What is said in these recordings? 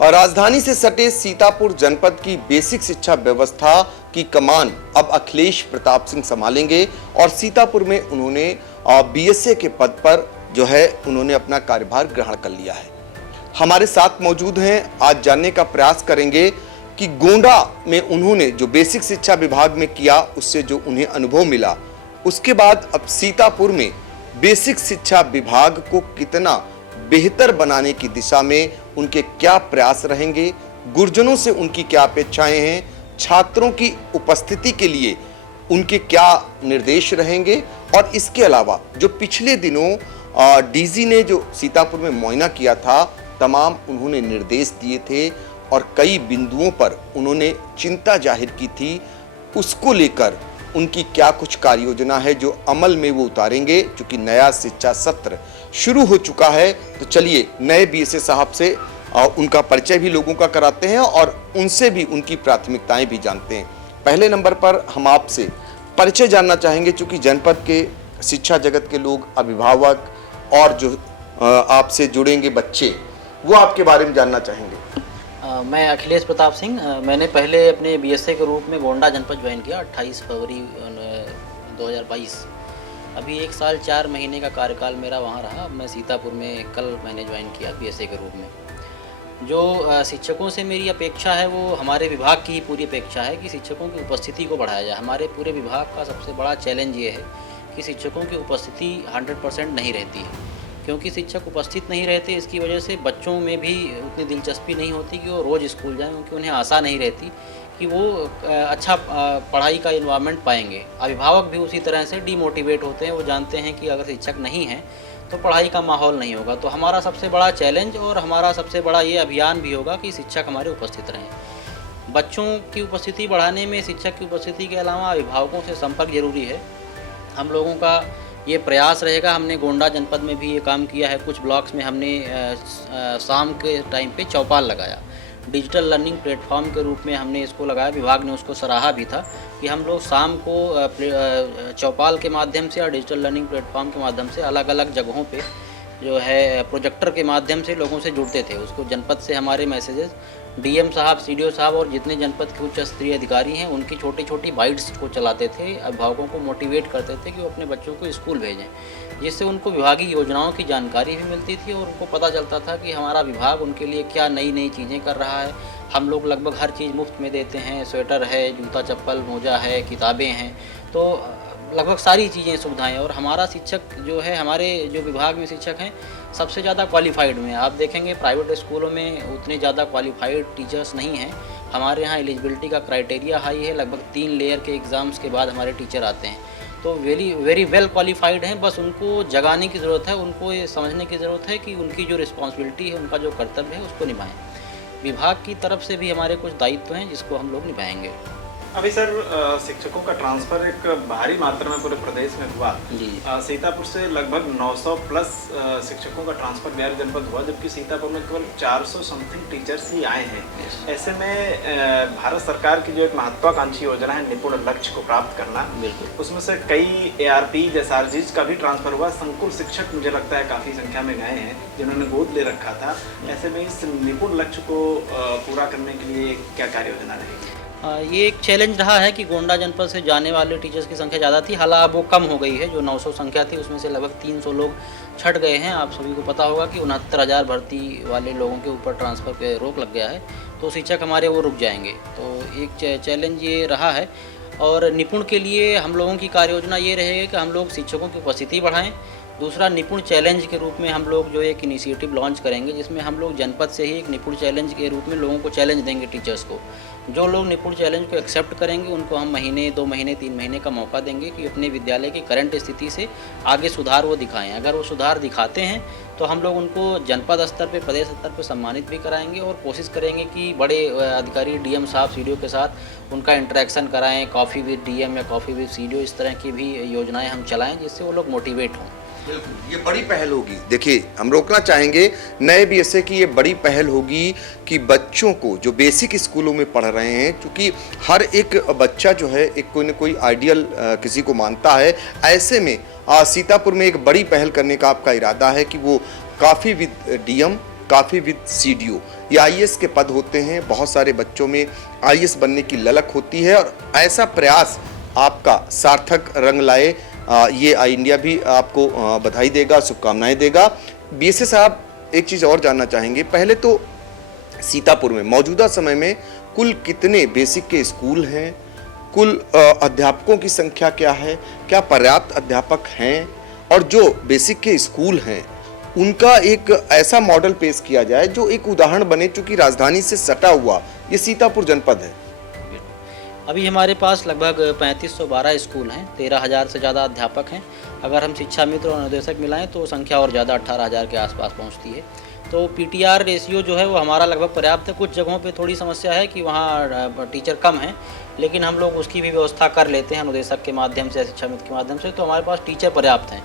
और राजधानी से सटे सीतापुर जनपद की बेसिक शिक्षा व्यवस्था की कमान अब अखिलेश प्रताप सिंह संभालेंगे और सीतापुर में उन्होंने बीएसए के पद पर जो है उन्होंने अपना कार्यभार ग्रहण कर लिया है। हमारे साथ मौजूद हैं, आज जानने का प्रयास करेंगे कि गोंडा में उन्होंने जो बेसिक शिक्षा विभाग में किया उससे जो उन्हें अनुभव मिला, उसके बाद अब सीतापुर में बेसिक शिक्षा विभाग को कितना बेहतर बनाने की दिशा में उनके क्या प्रयास रहेंगे, गुरुजनों से उनकी क्या अपेक्षाएं हैं, छात्रों की उपस्थिति के लिए उनके क्या निर्देश रहेंगे और इसके अलावा जो पिछले दिनों डीजी ने जो सीतापुर में मुआयना किया था, तमाम उन्होंने निर्देश दिए थे और कई बिंदुओं पर उन्होंने चिंता जाहिर की थी, उसको लेकर उनकी क्या कुछ कार्य योजना है जो अमल में वो उतारेंगे। क्योंकि नया शिक्षा सत्र शुरू हो चुका है, तो चलिए नए बीएसए साहब से उनका परिचय भी लोगों का कराते हैं और उनसे भी उनकी प्राथमिकताएं भी जानते हैं। पहले नंबर पर हम आपसे परिचय जानना चाहेंगे, क्योंकि जनपद के शिक्षा जगत के लोग, अभिभावक और जो आपसे जुड़ेंगे बच्चे, वो आपके बारे में जानना चाहेंगे। मैं अखिलेश प्रताप सिंह, मैंने पहले अपने बीएसए के रूप में गोंडा जनपद ज्वाइन किया 28 फरवरी 2022। अभी 1 साल 4 महीने का कार्यकाल मेरा वहाँ रहा। मैं सीतापुर में कल मैंने ज्वाइन किया बीएसए के रूप में। जो शिक्षकों से मेरी अपेक्षा है वो हमारे विभाग की ही पूरी अपेक्षा है कि शिक्षकों की उपस्थिति को बढ़ाया जाए। हमारे पूरे विभाग का सबसे बड़ा चैलेंज ये है कि शिक्षकों की उपस्थिति 100% नहीं रहती है। क्योंकि शिक्षक उपस्थित नहीं रहते, इसकी वजह से बच्चों में भी उतनी दिलचस्पी नहीं होती कि वो रोज़ स्कूल जाएं, क्योंकि उन्हें आशा नहीं रहती कि वो अच्छा पढ़ाई का इन्वायरमेंट पाएंगे। अभिभावक भी उसी तरह से डीमोटिवेट होते हैं, वो जानते हैं कि अगर शिक्षक नहीं हैं तो पढ़ाई का माहौल नहीं होगा। तो हमारा सबसे बड़ा चैलेंज और हमारा सबसे बड़ा ये अभियान भी होगा कि शिक्षक हमारे उपस्थित रहें। बच्चों की उपस्थिति बढ़ाने में शिक्षक की उपस्थिति के अलावा अभिभावकों से संपर्क जरूरी है। हम लोगों का ये प्रयास रहेगा। हमने गोंडा जनपद में भी ये काम किया है। कुछ ब्लॉक्स में हमने शाम के टाइम पे चौपाल लगाया, डिजिटल लर्निंग प्लेटफॉर्म के रूप में हमने इसको लगाया। विभाग ने उसको सराहा भी था कि हम लोग शाम को चौपाल के माध्यम से और डिजिटल लर्निंग प्लेटफॉर्म के माध्यम से अलग अलग जगहों पे जो है प्रोजेक्टर के माध्यम से लोगों से जुड़ते थे। उसको जनपद से हमारे मैसेजेस डीएम साहब, सीडीओ साहब और जितने जनपद के उच्च स्तरीय अधिकारी हैं उनकी छोटी छोटी बाइट्स को चलाते थे, अभिभावकों को मोटिवेट करते थे कि वो अपने बच्चों को स्कूल भेजें, जिससे उनको विभागीय योजनाओं की जानकारी भी मिलती थी और उनको पता चलता था कि हमारा विभाग उनके लिए क्या नई नई चीज़ें कर रहा है। हम लोग लगभग हर चीज़ मुफ्त में देते हैं, स्वेटर है, जूता चप्पल, मोजा है, किताबें हैं, तो लगभग सारी चीज़ें सुविधाएं। और हमारा शिक्षक जो है, हमारे जो विभाग में शिक्षक हैं सबसे ज़्यादा क्वालिफाइड में। आप देखेंगे प्राइवेट स्कूलों में उतने ज़्यादा क्वालिफाइड टीचर्स नहीं हैं। हमारे यहाँ एलिजिबिलिटी का क्राइटेरिया हाई है, लगभग 3 लेयर के एग्ज़ाम्स के बाद हमारे टीचर आते हैं। तो वेरी वेल क्वालिफाइड हैं। बस उनको जगाने की ज़रूरत है, उनको ये समझने की ज़रूरत है कि उनकी जो रिस्पॉन्सिबिलिटी है, उनका जो कर्तव्य है उसको निभाएं। विभाग की तरफ से भी हमारे कुछ दायित्व हैं जिसको हम लोग निभाएंगे। अभी सर शिक्षकों का ट्रांसफ़र एक भारी मात्रा में पूरे प्रदेश में हुआ जी। सीतापुर से लगभग 900 प्लस शिक्षकों का ट्रांसफ़र बिहार जनपद हुआ, जबकि सीतापुर में केवल 400 समथिंग टीचर्स ही आए हैं। ऐसे में भारत सरकार की जो एक महत्वाकांक्षी योजना है निपुण लक्ष्य को प्राप्त करना, उसमें से कई ARP SRGs का भी ट्रांसफ़र हुआ। संकुल शिक्षक मुझे लगता है काफ़ी संख्या में गए हैं जिन्होंने गोद ले रखा था। ऐसे में इस निपुण लक्ष्य को पूरा करने के लिए क्या कार्य योजना रहेगी? ये एक चैलेंज रहा है कि गोंडा जनपद से जाने वाले टीचर्स की संख्या ज़्यादा थी, हालांकि वो कम हो गई है। जो 900 संख्या थी उसमें से लगभग 300 लोग छट गए हैं। आप सभी को पता होगा कि 69,000 भर्ती वाले लोगों के ऊपर ट्रांसफ़र पे रोक लग गया है, तो शिक्षक हमारे वो रुक जाएंगे। तो एक चैलेंज ये रहा है। और निपुण के लिए हम लोगों की कार्य योजना ये रहेगी कि हम लोग शिक्षकों की उपस्थिति बढ़ाएँ। दूसरा, निपुण चैलेंज के रूप में हम लोग जो एक इनिशिएटिव लॉन्च करेंगे, जिसमें हम लोग जनपद से ही एक निपुण चैलेंज के रूप में लोगों को चैलेंज देंगे टीचर्स को। जो लोग निपुण चैलेंज को एक्सेप्ट करेंगे उनको हम महीने, 2 महीने, 3 महीने का मौका देंगे कि अपने विद्यालय की करंट स्थिति से आगे सुधार वो दिखाएं। अगर वो सुधार दिखाते हैं तो हम लोग उनको जनपद स्तर पे, प्रदेश स्तर पे सम्मानित भी कराएंगे और कोशिश करेंगे कि बड़े अधिकारी डीएम साहब, सीडीओ के साथ उनका इंटरेक्शन कराएं। कॉफ़ी विद डीएम या कॉफ़ी विद सीडीओ, इस तरह की भी योजनाएँ हम चलाएँ जिससे वो लोग मोटिवेट हों। ये बड़ी पहल होगी। देखिए, हम रोकना चाहेंगे, नए बीएसए की ये बड़ी पहल होगी कि बच्चों को जो बेसिक स्कूलों में पढ़ रहे हैं, क्योंकि हर एक बच्चा जो है एक कोई न कोई आइडियल किसी को मानता है। ऐसे में सीतापुर में एक बड़ी पहल करने का आपका इरादा है कि वो coffee with DM, coffee with CDO, ये आईएएस के पद होते हैं, बहुत सारे बच्चों में आईएएस बनने की ललक होती है और ऐसा प्रयास आपका सार्थक रंग लाए, ये आई इंडिया भी आपको बधाई देगा, शुभकामनाएं देगा। बीएसए साहब, एक चीज़ और जानना चाहेंगे, पहले तो सीतापुर में मौजूदा समय में कुल कितने बेसिक के स्कूल हैं, कुल अध्यापकों की संख्या क्या है, क्या पर्याप्त अध्यापक हैं, और जो बेसिक के स्कूल हैं उनका एक ऐसा मॉडल पेश किया जाए जो एक उदाहरण बने, चूंकि राजधानी से सटा हुआ ये सीतापुर जनपद है। अभी हमारे पास लगभग 3512 स्कूल हैं, 13,000 से ज़्यादा अध्यापक हैं। अगर हम शिक्षा मित्र और निर्देशक मिलाएं तो संख्या और ज़्यादा 18,000 के आसपास पहुंचती है। तो पीटीआर रेशियो जो है वो हमारा लगभग पर्याप्त है। कुछ जगहों पे थोड़ी समस्या है कि वहाँ टीचर कम हैं, लेकिन हम लोग उसकी भी व्यवस्था कर लेते हैं अनुदेशक के माध्यम से, शिक्षा मित्र के माध्यम से, तो हमारे पास टीचर पर्याप्त हैं।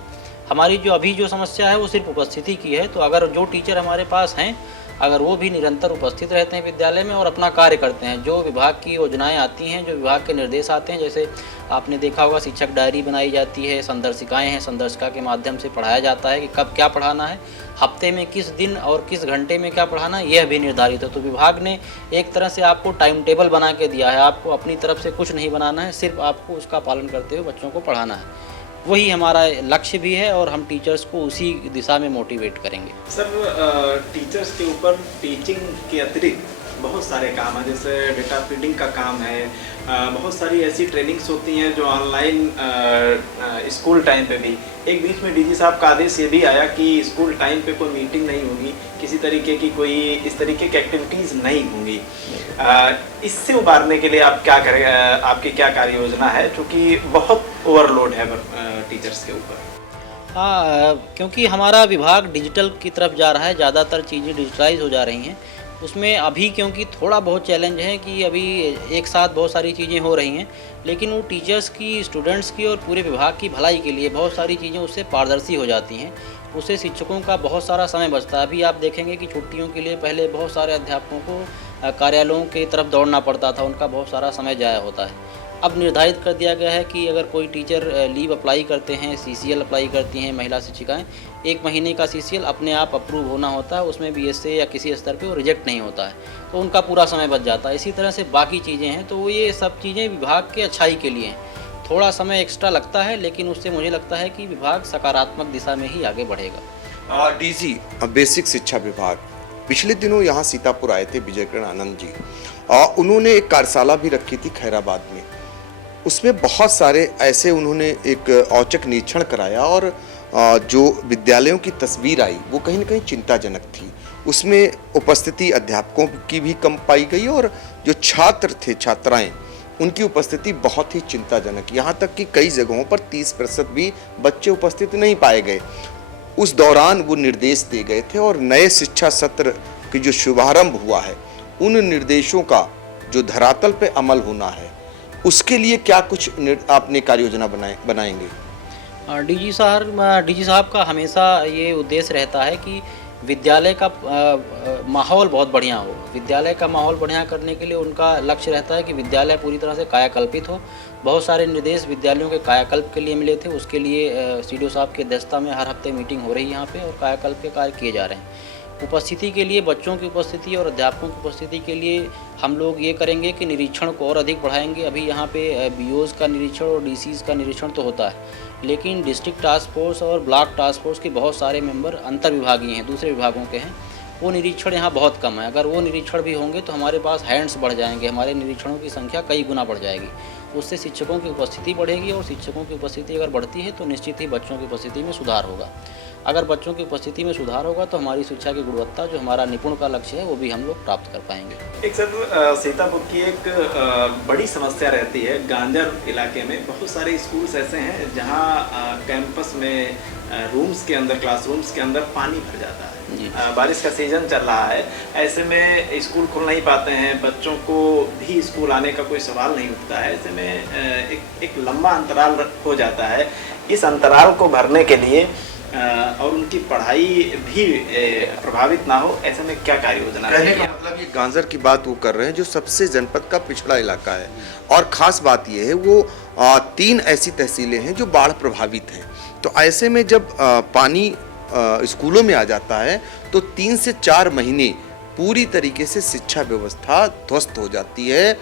हमारी जो अभी जो समस्या है वो सिर्फ उपस्थिति की है। तो अगर जो टीचर हमारे पास हैं, अगर वो भी निरंतर उपस्थित रहते हैं विद्यालय में और अपना कार्य करते हैं, जो विभाग की योजनाएं आती हैं, जो विभाग के निर्देश आते हैं, जैसे आपने देखा होगा शिक्षक डायरी बनाई जाती है, संदर्शिकाएं हैं, संदर्शिका के माध्यम से पढ़ाया जाता है कि कब क्या पढ़ाना है, हफ्ते में किस दिन और किस घंटे में क्या पढ़ाना है, यह भी निर्धारित है। तो विभाग ने एक तरह से आपको टाइम टेबल बना के दिया है, आपको अपनी तरफ से कुछ नहीं बनाना है, सिर्फ आपको उसका पालन करते हुए बच्चों को पढ़ाना है। वही हमारा लक्ष्य भी है और हम टीचर्स को उसी दिशा में मोटिवेट करेंगे। सर, टीचर्स के ऊपर टीचिंग के अतिरिक्त बहुत सारे काम हैं, जैसे डेटा फीडिंग का काम है, बहुत सारी ऐसी ट्रेनिंग्स होती हैं जो ऑनलाइन स्कूल टाइम पे भी। एक बीच में डीजी साहब का आदेश ये भी आया कि स्कूल टाइम पे कोई मीटिंग नहीं होगी, किसी तरीके की कोई इस तरीके की एक्टिविटीज़ नहीं होंगी। इससे उबारने के लिए आप क्या करें, आपकी क्या कार्य योजना है, क्योंकि बहुत ओवरलोड है टीचर्स के ऊपर? हाँ, क्योंकि हमारा विभाग डिजिटल की तरफ जा रहा है, ज़्यादातर चीज़ें डिजिटलाइज हो जा रही हैं। उसमें अभी क्योंकि थोड़ा बहुत चैलेंज है कि अभी एक साथ बहुत सारी चीज़ें हो रही हैं, लेकिन वो टीचर्स की, स्टूडेंट्स की और पूरे विभाग की भलाई के लिए बहुत सारी चीज़ें उससे पारदर्शी हो जाती हैं। उससे शिक्षकों का बहुत सारा समय बचता है। अभी आप देखेंगे कि छुट्टियों के लिए पहले बहुत सारे अध्यापकों को कार्यालयों की तरफ दौड़ना पड़ता था, उनका बहुत सारा समय ज़ाया होता है। अब निर्धारित कर दिया गया है कि अगर कोई टीचर लीव अप्लाई करते हैं, सीसीएल अप्लाई करती हैं महिला शिक्षिकाएं, 1 महीने का सीसीएल अपने आप अप्रूव होना होता है, उसमें बीएसए या किसी स्तर पे वो रिजेक्ट नहीं होता है, तो उनका पूरा समय बच जाता है। इसी तरह से बाकी चीज़ें हैं, तो ये सब चीज़ें विभाग के अच्छाई के लिए हैं। थोड़ा समय एक्स्ट्रा लगता है, लेकिन उससे मुझे लगता है कि विभाग सकारात्मक दिशा में ही आगे बढ़ेगा। डीजी बेसिक शिक्षा विभाग पिछले दिनों यहाँ सीतापुर आए थे विजय किरण आनंद जी, उन्होंने एक कार्यशाला भी रखी थी खैराबाद में। उसमें बहुत सारे ऐसे उन्होंने एक औचक निरीक्षण कराया और जो विद्यालयों की तस्वीर आई वो कहीं ना कहीं चिंताजनक थी। उसमें उपस्थिति अध्यापकों की भी कम पाई गई और जो छात्र थे, छात्राएं, उनकी उपस्थिति बहुत ही चिंताजनक, यहाँ तक कि कई जगहों पर 30% भी बच्चे उपस्थित नहीं पाए गए। उस दौरान वो निर्देश दिए गए थे और नए शिक्षा सत्र की जो शुभारंभ हुआ है, उन निर्देशों का जो धरातल पे अमल होना है, उसके लिए क्या कुछ आपने कार्य योजना बनाएंगे? डीजी साहब का हमेशा ये उद्देश्य रहता है कि विद्यालय का माहौल बहुत बढ़िया हो। विद्यालय का माहौल बढ़िया करने के लिए उनका लक्ष्य रहता है कि विद्यालय पूरी तरह से कायाकल्पित हो। बहुत सारे निर्देश विद्यालयों के कायाकल्प के लिए मिले थे, उसके लिए सीडीओ साहब की अध्यक्षता में हर हफ्ते मीटिंग हो रही है यहाँ पे और कायाकल्प के कार्य किए जा रहे हैं। उपस्थिति के लिए, बच्चों की उपस्थिति और अध्यापकों की उपस्थिति के लिए हम लोग ये करेंगे कि निरीक्षण को और अधिक बढ़ाएंगे। अभी यहाँ पे बीओज़ का निरीक्षण और डीसीज़ का निरीक्षण तो होता है, लेकिन डिस्ट्रिक्ट टास्क फोर्स और ब्लॉक टास्क फोर्स के बहुत सारे मेंबर अंतर विभागीय हैं, दूसरे विभागों के हैं। वो निरीक्षण यहाँ बहुत कम है। अगर वो निरीक्षण भी होंगे तो हमारे पास हैंड्स बढ़ जाएंगे, हमारे निरीक्षणों की संख्या कई गुना बढ़ जाएगी। उससे शिक्षकों की उपस्थिति बढ़ेगी और शिक्षकों की उपस्थिति अगर बढ़ती है तो निश्चित ही बच्चों की उपस्थिति में सुधार होगा। अगर बच्चों की उपस्थिति में सुधार होगा तो हमारी शिक्षा की गुणवत्ता, जो हमारा निपुण का लक्ष्य है, वो भी हम लोग प्राप्त कर पाएंगे। एक सर, सीतापुर की एक बड़ी समस्या रहती है, गांजर इलाके में बहुत सारे स्कूल्स ऐसे हैं जहां कैंपस में रूम्स के अंदर, क्लासरूम्स के अंदर पानी भर जाता है। बारिश का सीजन चल रहा है, ऐसे में स्कूल खुल नहीं पाते हैं, बच्चों को भी स्कूल आने का कोई सवाल नहीं उठता है। ऐसे में एक लंबा अंतराल हो जाता है। इस अंतराल को भरने के लिए और उनकी पढ़ाई भी प्रभावित ना हो, ऐसे में क्या कार्य योजना है? मतलब ये गांजर की बात वो कर रहे हैं जो सबसे जनपद का पिछड़ा इलाका है, और ख़ास बात ये है वो 3 ऐसी तहसीलें हैं जो बाढ़ प्रभावित हैं। तो ऐसे में जब पानी स्कूलों में आ जाता है तो 3 से 4 महीने पूरी तरीके से शिक्षा व्यवस्था ध्वस्त हो जाती है।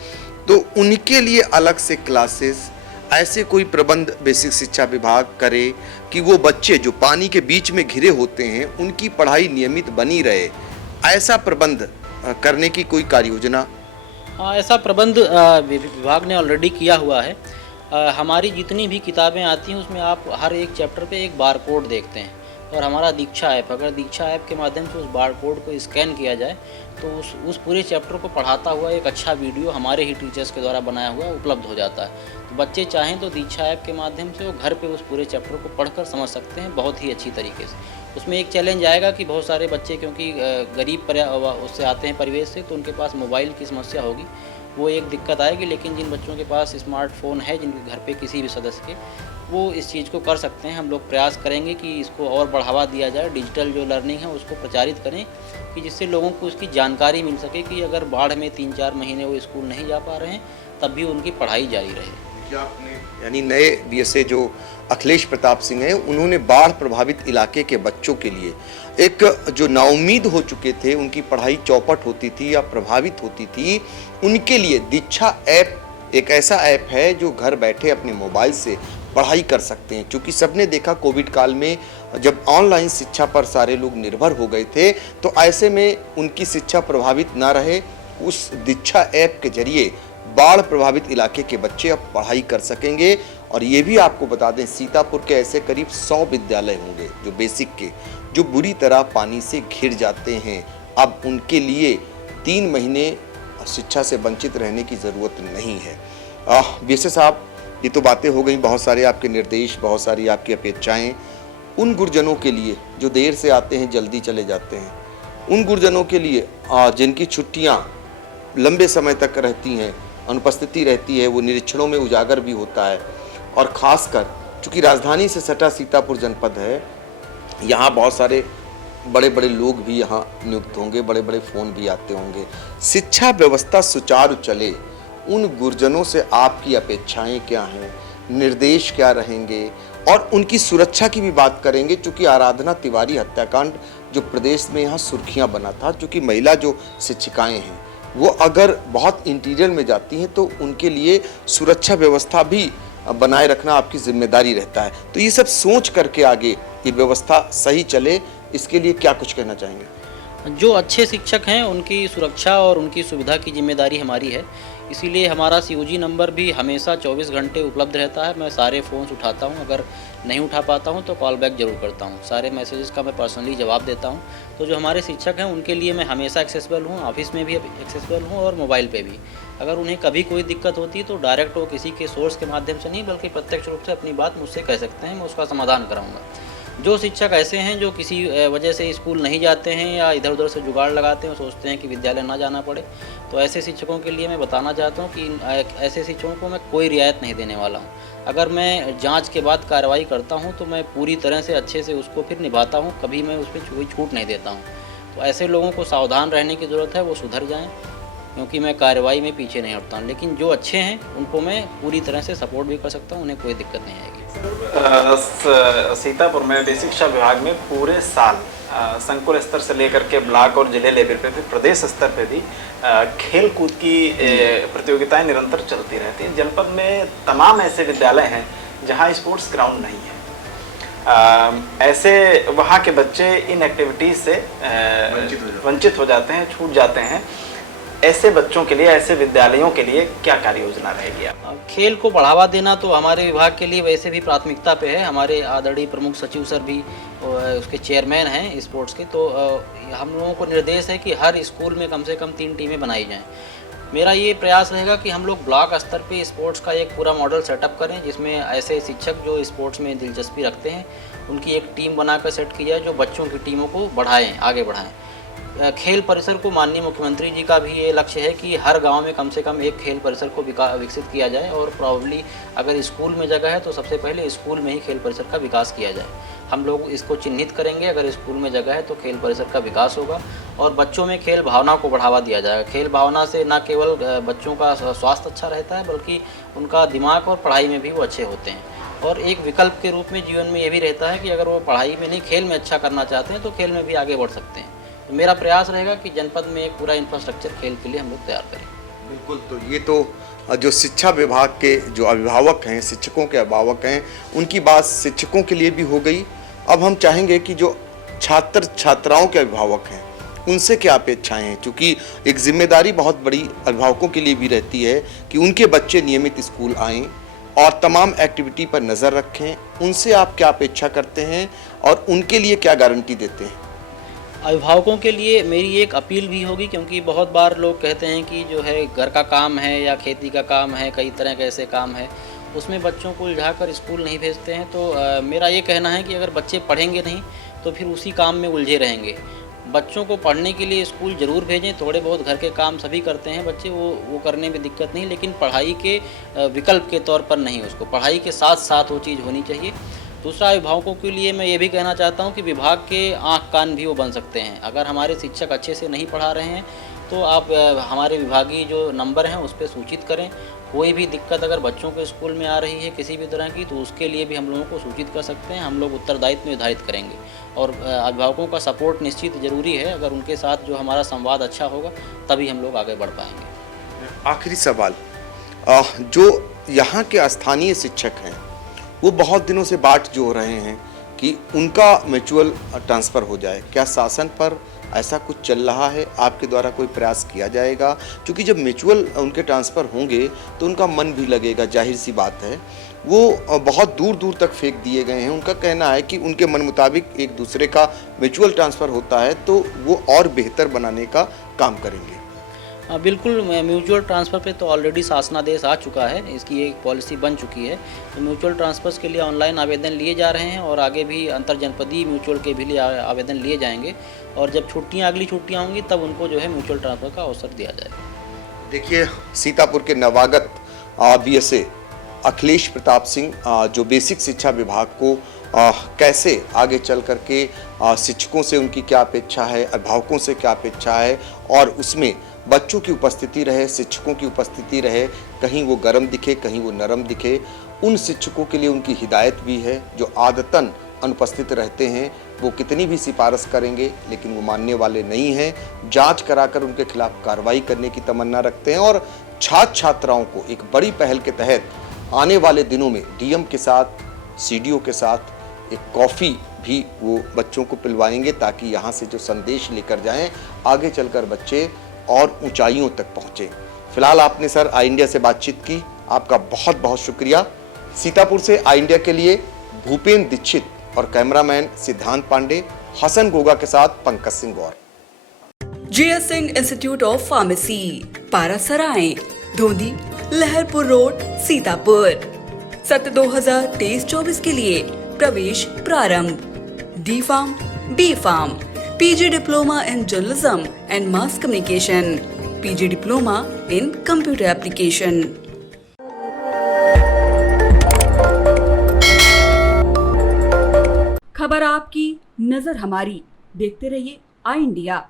तो उनके लिए अलग से क्लासेस, ऐसे कोई प्रबंध बेसिक शिक्षा विभाग करे कि वो बच्चे जो पानी के बीच में घिरे होते हैं उनकी पढ़ाई नियमित बनी रहे, ऐसा प्रबंध करने की कोई कार्य योजना? हाँ, ऐसा प्रबंध विभाग ने ऑलरेडी किया हुआ है। हमारी जितनी भी किताबें आती हैं उसमें आप हर एक चैप्टर पे एक बार कोड देखते हैं, और हमारा दीक्षा ऐप, अगर दीक्षा ऐप के माध्यम से उस बार कोड को स्कैन किया जाए तो उस पूरे चैप्टर को पढ़ाता हुआ एक अच्छा वीडियो हमारे ही टीचर्स के द्वारा बनाया हुआ उपलब्ध हो जाता है। तो बच्चे चाहें तो दीक्षा ऐप के माध्यम से वो घर पे उस पूरे चैप्टर को पढ़कर समझ सकते हैं बहुत ही अच्छी तरीके से। उसमें एक चैलेंज आएगा कि बहुत सारे बच्चे क्योंकि गरीब उससे आते हैं परिवेश से, तो उनके पास मोबाइल की समस्या होगी, वो एक दिक्कत आएगी। लेकिन जिन बच्चों के पास स्मार्टफोन है, जिनके घर पे किसी भी सदस्य के, वो इस चीज़ को कर सकते हैं। हम लोग प्रयास करेंगे कि इसको और बढ़ावा दिया जाए, डिजिटल जो लर्निंग है उसको प्रचारित करें, कि जिससे लोगों को उसकी जानकारी मिल सके कि अगर बाढ़ में 3-4 महीने वो स्कूल नहीं जा पा रहे हैं तब भी उनकी पढ़ाई जारी रहे। क्या आपने यानी नए बीएसए जो अखिलेश प्रताप सिंह हैं, उन्होंने बाढ़ प्रभावित इलाके के बच्चों के लिए एक जो नाउमीद हो चुके थे, उनकी पढ़ाई चौपट होती थी या प्रभावित होती थी, उनके लिए दीक्षा ऐप एक ऐसा ऐप है जो घर बैठे अपने मोबाइल से पढ़ाई कर सकते हैं। क्योंकि सबने देखा कोविड काल में जब ऑनलाइन शिक्षा पर सारे लोग निर्भर हो गए थे, तो ऐसे में उनकी शिक्षा प्रभावित ना रहे, उस दीक्षा ऐप के जरिए बाढ़ प्रभावित इलाके के बच्चे अब पढ़ाई कर सकेंगे। और ये भी आपको बता दें, सीतापुर के ऐसे करीब 100 विद्यालय होंगे जो बेसिक के, जो बुरी तरह पानी से घिर जाते हैं। अब उनके लिए 3 महीने शिक्षा से वंचित रहने की ज़रूरत नहीं है। बीएसए साहब, ये तो बातें हो गई, बहुत सारे आपके निर्देश, बहुत सारी आपकी अपेक्षाएं उन गुरजनों के लिए जो देर से आते हैं जल्दी चले जाते हैं, उन गुरजनों के लिए जिनकी छुट्टियां लंबे समय तक रहती हैं, अनुपस्थिति रहती है, वो निरीक्षणों में उजागर भी होता है। और ख़ासकर चूँकि राजधानी से सटा सीतापुर जनपद है, यहाँ बहुत सारे बड़े बड़े लोग भी यहाँ नियुक्त होंगे, बड़े बड़े फ़ोन भी आते होंगे। शिक्षा व्यवस्था सुचारू चले, उन गुरजनों से आपकी अपेक्षाएं क्या हैं, निर्देश क्या रहेंगे, और उनकी सुरक्षा की भी बात करेंगे। चूँकि आराधना तिवारी हत्याकांड जो प्रदेश में यहाँ सुर्खियाँ बना था, चूँकि महिला जो शिक्षिकाएँ हैं वो अगर बहुत इंटीरियर में जाती हैं तो उनके लिए सुरक्षा व्यवस्था भी बनाए रखना आपकी जिम्मेदारी रहता है। तो ये सब सोच करके आगे ये व्यवस्था सही चले, इसके लिए क्या कुछ कहना चाहेंगे? जो अच्छे शिक्षक हैं उनकी सुरक्षा और उनकी सुविधा की जिम्मेदारी हमारी है, इसीलिए हमारा COG नंबर भी हमेशा 24 घंटे उपलब्ध रहता है। मैं सारे फ़ोन्स उठाता हूं, अगर नहीं उठा पाता हूं तो कॉल बैक ज़रूर करता हूं। सारे मैसेजेस का मैं पर्सनली जवाब देता हूं। तो जो हमारे शिक्षक हैं उनके लिए मैं हमेशा एक्सेसिबल हूं, ऑफिस में भी एक्सेसिबल हूं और मोबाइल पे भी। अगर उन्हें कभी कोई दिक्कत होती है तो डायरेक्ट वो किसी के सोर्स के माध्यम से नहीं बल्कि प्रत्यक्ष रूप से अपनी बात मुझसे कह सकते हैं, मैं उसका समाधान कराऊँगा। जो शिक्षक ऐसे हैं जो किसी वजह से स्कूल नहीं जाते हैं या इधर उधर से जुगाड़ लगाते हैं, सोचते हैं कि विद्यालय ना जाना पड़े, तो ऐसे शिक्षकों के लिए मैं बताना चाहता हूं कि ऐसे शिक्षकों को मैं कोई रियायत नहीं देने वाला हूं। अगर मैं जांच के बाद कार्रवाई करता हूं तो मैं पूरी तरह से अच्छे से उसको फिर निभाता हूं, कभी मैं उस पर कोई छूट नहीं देता हूं। तो ऐसे लोगों को सावधान रहने की ज़रूरत है, वो सुधर जाएँ, क्योंकि मैं कार्रवाई में पीछे नहीं हटता हूँ। लेकिन जो अच्छे हैं उनको मैं पूरी तरह से सपोर्ट भी कर सकता हूँ, उन्हें कोई दिक्कत नहीं आएगी। सीतापुर में बेसिक शिक्षा विभाग में पूरे साल संकुल स्तर से लेकर के ब्लॉक और जिले लेवल पे भी, प्रदेश स्तर पे भी खेल कूद की प्रतियोगिताएं निरंतर चलती रहती हैं। जनपद में तमाम ऐसे विद्यालय हैं जहां स्पोर्ट्स ग्राउंड नहीं है। ऐसे वहां के बच्चे इन एक्टिविटीज़ से वंचित हो जाते हैं, छूट जाते हैं। ऐसे बच्चों के लिए, ऐसे विद्यालयों के लिए क्या कार्य योजना रहेगी आप? खेल को बढ़ावा देना तो हमारे विभाग के लिए वैसे भी प्राथमिकता पे है। हमारे आदरणीय प्रमुख सचिव सर भी उसके चेयरमैन हैं स्पोर्ट्स के, तो हम लोगों को निर्देश है कि हर स्कूल में कम से कम 3 टीमें बनाई जाएं। मेरा ये प्रयास रहेगा कि हम लोग ब्लॉक स्तर पे स्पोर्ट्स का एक पूरा मॉडल सेटअप करें, जिसमें ऐसे शिक्षक जो स्पोर्ट्स में दिलचस्पी रखते हैं उनकी एक टीम बनाकर सेट की जाए, जो बच्चों की टीमों को बढ़ाएँ, आगे बढ़ाएँ। खेल परिसर को माननीय मुख्यमंत्री जी का भी ये लक्ष्य है कि हर गांव में कम से कम एक खेल परिसर को विकसित किया जाए, और प्रॉब्ली अगर स्कूल में जगह है तो सबसे पहले स्कूल में ही खेल परिसर का विकास किया जाए। हम लोग इसको चिन्हित करेंगे, अगर स्कूल में जगह है तो खेल परिसर का विकास होगा और बच्चों में खेल भावना को बढ़ावा दिया जाएगा। खेल भावना से न केवल बच्चों का स्वास्थ्य अच्छा रहता है बल्कि उनका दिमाग और पढ़ाई में भी वो अच्छे होते हैं। और एक विकल्प के रूप में जीवन में ये भी रहता है कि अगर वो पढ़ाई में नहीं खेल में अच्छा करना चाहते हैं तो खेल में भी आगे बढ़ सकते हैं। तो मेरा प्रयास रहेगा कि जनपद में एक पूरा इंफ्रास्ट्रक्चर खेल के लिए हम लोग तैयार करें। बिल्कुल, तो ये तो जो शिक्षा विभाग के जो अभिभावक हैं, शिक्षकों के अभिभावक हैं, उनकी बात शिक्षकों के लिए भी हो गई। अब हम चाहेंगे कि जो छात्र छात्राओं के अभिभावक हैं उनसे क्या अपेक्षाएं हैं, क्योंकि एक जिम्मेदारी बहुत बड़ी अभिभावकों के लिए भी रहती है कि उनके बच्चे नियमित स्कूल आएं और तमाम एक्टिविटी पर नज़र रखें। उनसे आप क्या अपेक्षा करते हैं और उनके लिए क्या गारंटी देते हैं? अभिभावकों के लिए मेरी एक अपील भी होगी, क्योंकि बहुत बार लोग कहते हैं कि जो है घर का काम है या खेती का काम है, कई तरह के ऐसे काम है, उसमें बच्चों को उलझाकर स्कूल नहीं भेजते हैं। तो मेरा ये कहना है कि अगर बच्चे पढ़ेंगे नहीं तो फिर उसी काम में उलझे रहेंगे। बच्चों को पढ़ने के लिए स्कूल ज़रूर भेजें, थोड़े बहुत घर के काम सभी करते हैं बच्चे, वो करने में दिक्कत नहीं, लेकिन पढ़ाई के विकल्प के तौर पर नहीं, उसको पढ़ाई के साथ साथ वो चीज़ होनी चाहिए। दूसरा, अभिभावकों के लिए मैं ये भी कहना चाहता हूँ कि विभाग के आँख कान भी वो बन सकते हैं। अगर हमारे शिक्षक अच्छे से नहीं पढ़ा रहे हैं तो आप हमारे विभागीय जो नंबर हैं उस पर सूचित करें। कोई भी दिक्कत अगर बच्चों के स्कूल में आ रही है किसी भी तरह की, तो उसके लिए भी हम लोगों को सूचित कर सकते हैं। हम लोग उत्तरदायित्व निर्धारित करेंगे और अभिभावकों का सपोर्ट निश्चित ज़रूरी है। अगर उनके साथ जो हमारा संवाद अच्छा होगा तभी हम लोग आगे बढ़ पाएंगे। आखिरी सवाल, जो यहाँ के स्थानीय शिक्षक हैं वो बहुत दिनों से बाट जो रहे हैं कि उनका म्यूचुअल ट्रांसफ़र हो जाए, क्या शासन पर ऐसा कुछ चल रहा है? आपके द्वारा कोई प्रयास किया जाएगा? क्योंकि जब म्यूचुअल उनके ट्रांसफ़र होंगे तो उनका मन भी लगेगा, जाहिर सी बात है। वो बहुत दूर दूर तक फेंक दिए गए हैं। उनका कहना है कि उनके मन मुताबिक एक दूसरे का म्यूचुअल ट्रांसफ़र होता है तो वो और बेहतर बनाने का काम करेंगे। बिल्कुल, म्यूचुअल ट्रांसफ़र पे तो ऑलरेडी शासनादेश आ चुका है, इसकी एक पॉलिसी बन चुकी है। तो म्यूचुअल ट्रांसफ़र्स के लिए ऑनलाइन आवेदन लिए जा रहे हैं और आगे भी अंतर जनपदीय म्यूचुअल के भी लिए आवेदन लिए जाएंगे और जब अगली छुट्टियाँ होंगी तब उनको जो है म्यूचुअल ट्रांसफ़र का अवसर दिया जाएगा। देखिए, सीतापुर के नवागत बीएसए अखिलेश प्रताप सिंह जो बेसिक शिक्षा विभाग को कैसे आगे चल करके शिक्षकों से उनकी क्या अपेक्षा है, अभिभावकों से क्या अपेक्षा है और उसमें बच्चों की उपस्थिति रहे, शिक्षकों की उपस्थिति रहे, कहीं वो गर्म दिखे कहीं वो नरम दिखे। उन शिक्षकों के लिए उनकी हिदायत भी है जो आदतन अनुपस्थित रहते हैं। वो कितनी भी सिफारिश करेंगे लेकिन वो मानने वाले नहीं हैं। जांच कराकर उनके खिलाफ कार्रवाई करने की तमन्ना रखते हैं और छात्र छात्राओं को एक बड़ी पहल के तहत आने वाले दिनों में डीएम के साथ, सीडीओ के साथ एक कॉफ़ी भी वो बच्चों को पिलवाएंगे ताकि यहाँ से जो संदेश लेकर जाएं, आगे चलकर बच्चे और ऊंचाइयों तक पहुँचें। फिलहाल आपने सर आई इंडिया से बातचीत की, आपका बहुत बहुत शुक्रिया। सीतापुर से आई इंडिया के लिए भूपेंद्र दीक्षित और कैमरामैन सिद्धांत पांडे, हसन गोगा के साथ Pankaj Singh Gaur. GS Singh institute of pharmacy, Parasrai, Dhondhi, Laharpur road, Sitapur. सत्र 2023-24 के लिए प्रवेश प्रारंभ। D pharm, B pharm, PG diploma in journalism and mass communication, PG diploma in computer application. खबर आपकी, नजर हमारी। देखते रहिए आई इंडिया।